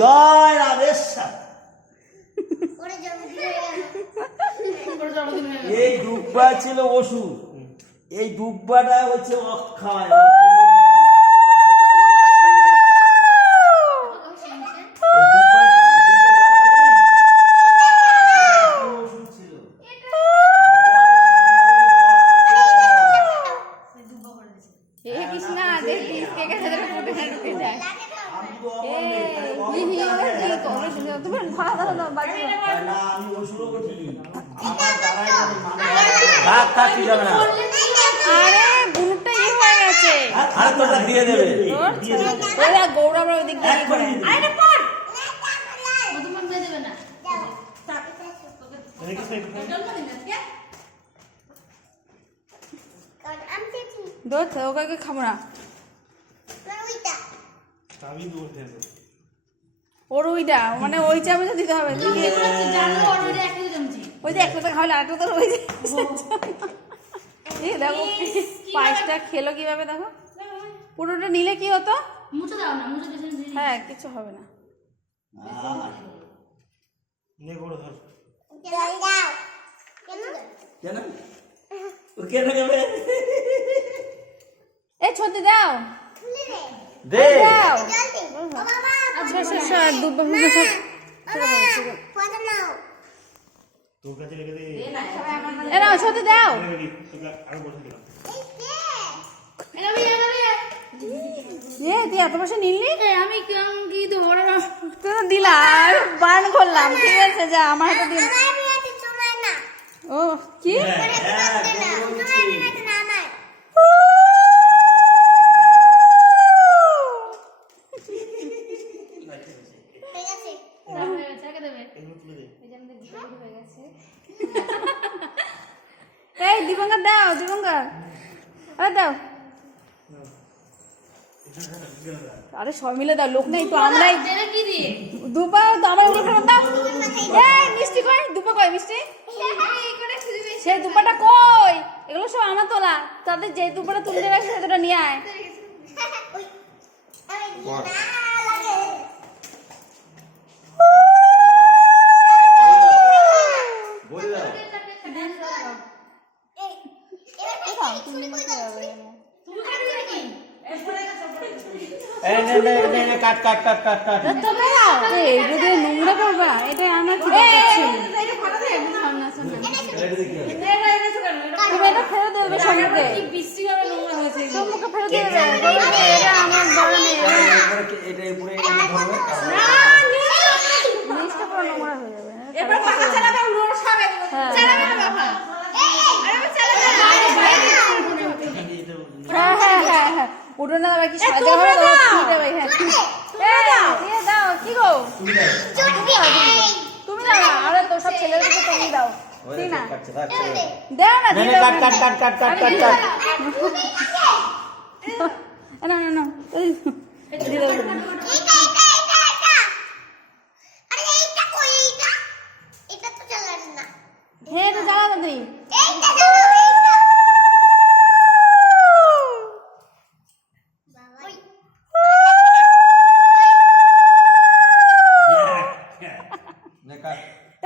জয় রাধেশ্বর। এই দুব্বা ছিল ওষুধ, এই দুব্বাটা হচ্ছে অক্ষয়। ওকে খাবো না, ওর ওইটা মানে ওই চামচে দিতে হবে। ওই যে একটা খাওয়ালে আরেকটা তো রয়েছে। দেখো পায়েসটা খেলো কিভাবে, দেখো পুরোটা নিলে কি হতো? হ্যাঁ কিছু হবে না। এই ছুটি দাও, দাও। আচ্ছা আচ্ছা দুটো মুখে সব এরা ছুটি দাও। তুই এত বসে নিলি? আমি কি দিলা বারণ করলাম, ঠিক আছে যা আমার হাতে দিন। ও কি এই দীপঙ্কর দাও, দীপঙ্কর দাও। আরে সবাই মিলে দাও, লোক নেই তো আমরাই দুপা তো আমার উড়ে ফেরত দাও। এই মিষ্টি কই, দুপা কই মিষ্টি? সেই দুপাটা কই? এগুলো সব আমার তোলা, তাদের যে দুপাটা তুলতে রাখছে সেটা নিয়ে আয়। নোংরা করবা, এটা আমার কি এটা ফেরত দেবে সম্মুখে, সম্মুখে ফেরত দেবে। এটা আমার বড় মেয়ে, জিনিসটা পুরো নোংরা হয়ে যাবে। হ্যাঁ হ্যাঁ হ্যাঁ হ্যাঁ উঠো না, কি সাজা হবে দেবে। হ্যাঁ দাও কি গো, তুমি দাও না, আরে তো সব ছেলেদেরকে তুমি দাও, ঠিক না? দাও না, না না না হ্যাঁ তো জ্বালা না তুই।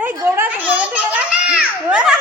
এই গোড়া তো গোড়া থেকে গোড়া